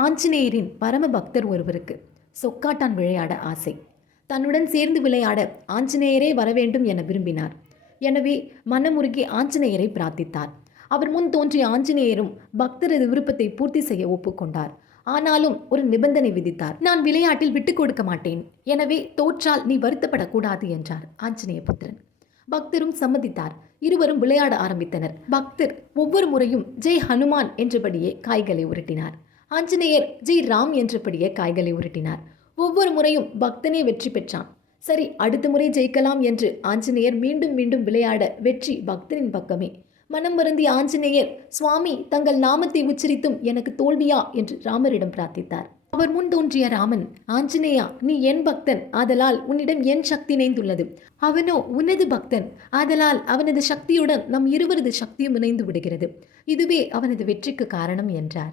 ஆஞ்சநேயரின் பரம பக்தர் ஒருவருக்கு சொக்காட்டான் விளையாட ஆசை. தன்னுடன் சேர்ந்து விளையாட ஆஞ்சநேயரே வரவேண்டும் என விரும்பினார். எனவே மனமுருகி ஆஞ்சநேயரை பிரார்த்தித்தார். அவர் முன் தோன்றிய ஆஞ்சநேயரும் பக்தரது விருப்பத்தை பூர்த்தி செய்ய ஒப்புக்கொண்டார். ஆனாலும் ஒரு நிபந்தனை விதித்தார். நான் விளையாட்டில் விட்டுக் கொடுக்க மாட்டேன். எனவே தோற்றால் நீ வருத்தப்படக்கூடாது என்றார் ஆஞ்சநேய புத்திரன். பக்தரும் சம்மதித்தார். இருவரும் விளையாட ஆரம்பித்தனர். பக்தர் ஒவ்வொரு முறையும் ஜெய் ஹனுமான் என்றபடியே காய்களை உருட்டினார். ஆஞ்சநேயர் ஜெய் ராம் என்றபடியே காய்களை உருட்டினார். ஒவ்வொரு முறையும் பக்தனே வெற்றி பெற்றான். சரி, அடுத்த முறை ஜெயிக்கலாம் என்று ஆஞ்சநேயர் மீண்டும் மீண்டும் விளையாட வெற்றி பக்தனின் பக்கமே. மனம் வருந்திய ஆஞ்சநேயர், சுவாமி, தங்கள் நாமத்தை உச்சரித்தும் எனக்கு தோல்வியா என்று ராமரிடம் பிரார்த்தித்தார். அவர் முன் தோன்றிய ராமன், ஆஞ்சநேயா, நீ என் பக்தன், ஆதலால் உன்னிடம் என் சக்தி இணைந்துள்ளது. அவனோ உனது பக்தன், ஆதலால் அவனது சக்தியுடன் நம் இருவரது சக்தியும் இணைந்து விடுகிறது. இதுவே அவனது வெற்றிக்கு காரணம் என்றார்.